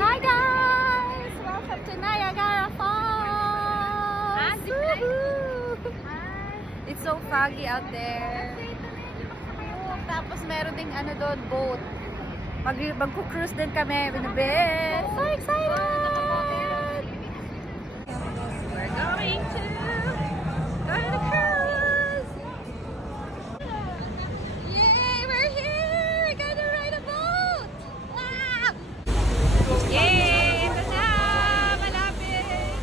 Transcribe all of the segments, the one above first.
Hi guys! Welcome to Niagara Falls! Woohoo! It's so foggy out there. Tapos meron ding ano doon, boat. Magku-cruise din kami with the best. So excited! We're going to go to the cruise! Yay! We're here! We're gonna ride a boat! Wow! Yay! Ito na! Malapit!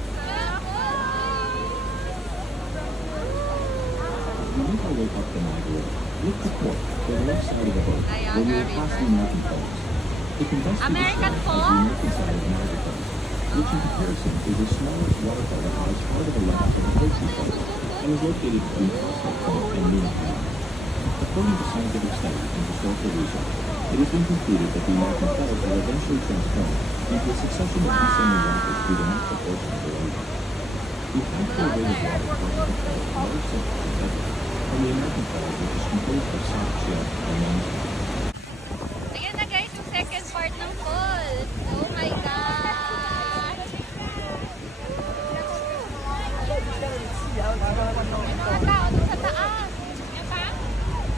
You make our way up the Niagara, look to port, to the left side of the boat, where we will pass the American Falls. The contested American described as the Falls? American side of Niagara Falls, which in comparison is the smallest waterfall that lies farther to the left of the Hershey Falls and is located between Prospect Point and Luna Island. According to scientific study and historical research, it has been concluded that the American Falls will eventually transform into a succession of descending rapids through the natural portion of the lake. The high-flow rate of water causes the falls to water simple and heavy, from the American Falls, which is composed of soft shale and limestone. Ayan na guys, yung second part ng falls. Oh my God! May mga tao dun sa taas. Yan pa?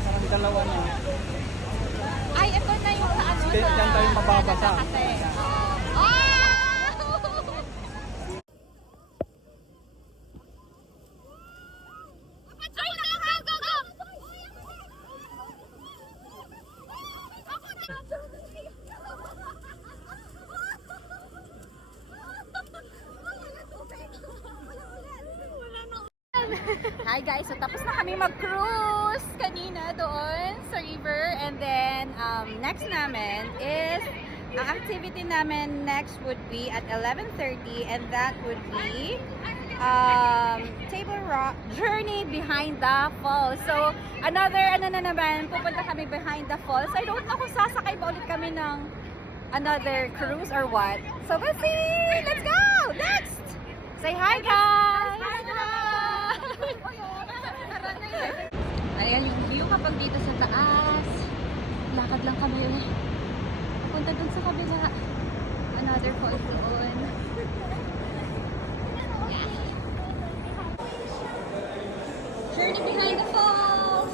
Parang dalawa na. Ay, ito na yung sa ano Diyan tayo mababasa. Kasi. Ah! Ay, go, go! Hi guys, so tapos na kami mag-cruise kanina doon sa river, and then next namin is ang activity namin next would be at 11:30, and that would be Table Rock journey behind the falls. So another ano na naman, pupunta kami behind the falls. I don't know kung sasakay ba ulit kami ng another cruise or what. So let's see! Let's go! Next! Say hi guys! Ayan yung view kapag dito sa taas. Lakad lang kami ulit. Punta dun sa kabila. Another falls doon. Yeah. Journey behind the falls!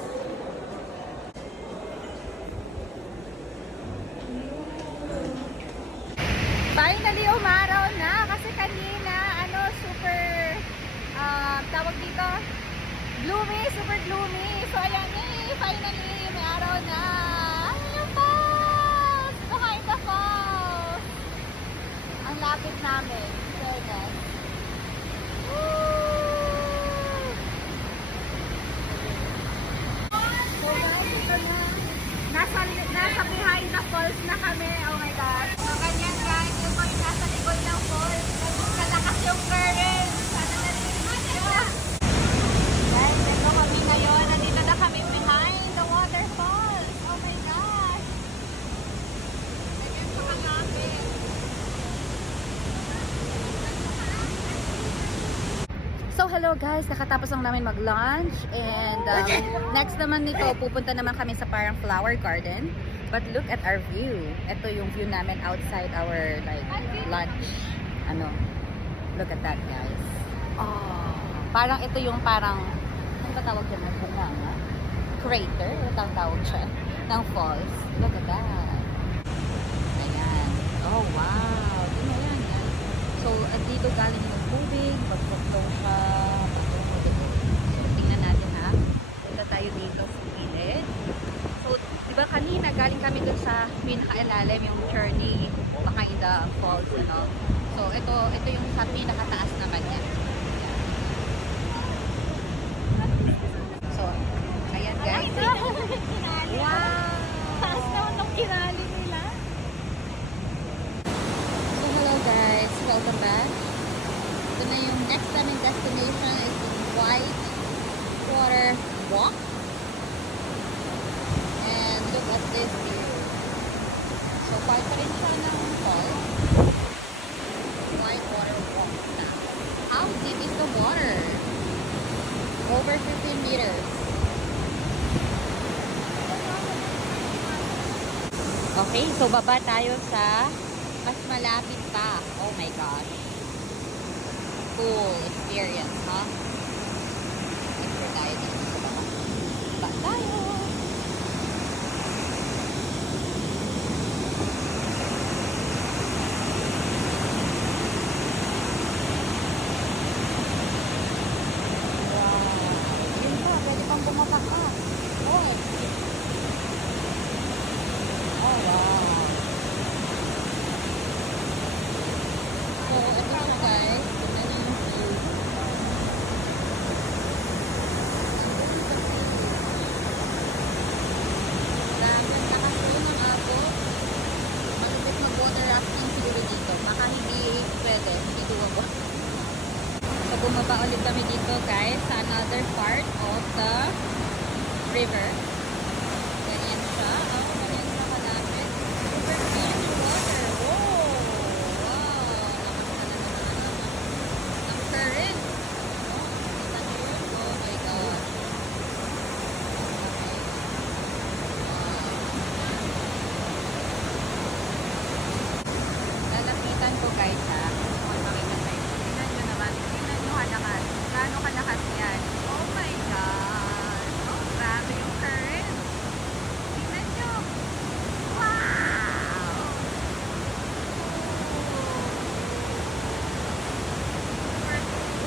Finally, umaraw na kasi kanina, super, tawag dito, gloomy, super gloomy. So, ayan finally, may araw na. Ayan yung falls! Behind the falls! Ang lapit namin. So, guys. Woo! So, guys, ito na. Nasa behind the falls na kami. Oh my gosh. So, ganyan guys. Yung kami nasa likod ng falls. Kalakas yung current. Sana narinig siya. Guys, ito kami ngayon. Nandito na kami behind the waterfalls. Oh my gosh. Ganyan pa kalapit. So, hello guys. Nakatapos lang namin mag-lunch. And next naman nito, pupunta naman kami sa parang flower garden. But look at our view. Ito yung view namin outside our lunch. Look at that guys. Oh, parang ito yung ano ba tawag dyan? Bunganga? Crater? Ano tawag siya? Ng falls. Look at that. Ayan. Oh wow. Yun na yan guys. So, dito galing yung tubig. Pag-flow siya. So, tingnan natin ha. Punta tayo dito sa gilid. So, diba kanina galing kami dun sa pinaka-ilalim yung journey behind the falls, So, ito yung sa pinakataas naman niya. So, ayan guys. Wow! Taas naman ng kinalim nila. So, hello guys. Welcome back. Ito na yung next naming destination is White Water Walk. And look at this view. So, part pa rin siya ng falls. White Water Walk na. How deep is the water? Over 15 meters. Okay, so baba tayo sa mas malapit pa. Oh my gosh. Cool experience, ha? Picture tayo dito sa baba. Ba tayo! Wow. Yun pa, pwede pang bumaba ka. Oh. Oh, wow. So, ito na guys. Ito na yung view. Dahil nakasulo ng ako, malupit mag-water rafting siguro dito. Baka hindi pwede, hindi doable. So, bumaba ulit kami dito guys sa another part of the river. Ganyan siya. Oh, ganyan siya kalapit. Super clear yung water. Oh, wow. Ang current. Oh, kita niyo yun? Oh my God. Lalapitan ko guys ha. Kung makita tayo. Tingnan nyo naman. Tingnan nyo halakas. Gaano kalakas yan? Oh my God. Oh, grabe yung current. Tingnan nyo. Wow! Super cool.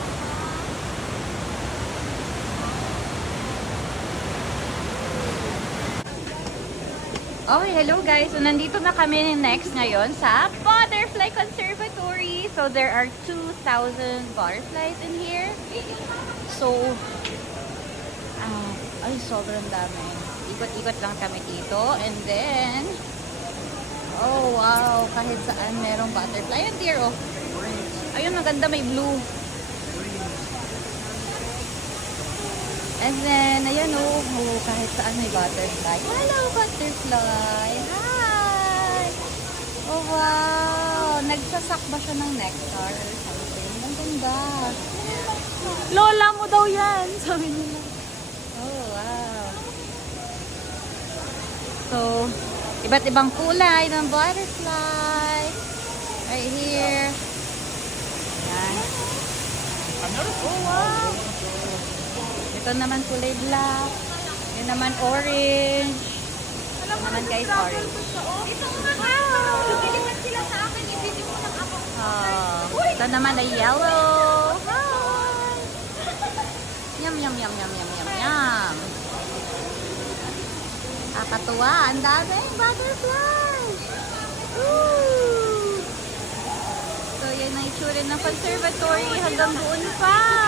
Okay, hello guys. So, nandito na kami next ngayon sa Butterfly Conservatory. So, there are 2,000 butterflies in here. So, ay, sobrang dami. Ikot-ikot lang kami dito. And then, oh wow, kahit saan merong butterfly. Ayun, dear, oh. Ayun, maganda, may blue. And then, ayan oh, kahit saan may butterfly. Hello, butterfly! Hi! Oh, wow! Nagsasak ba siya ng nectar or something? Ang ganda. Lola mo daw yan! Sabi nila. Oh, wow. So, iba't ibang kulay ng butterfly. Right here. Ayan. Oh, wow! Ito naman kulay black. Yun naman orange. Ito naman guys orange. Ito naman ay yellow. Hi! Yum, yum, yum, yum, yum, yum, yum. Kakatuwa. Ang daming butterfly. Woo! So, yan ang itsura ng conservatory hanggang doon pa.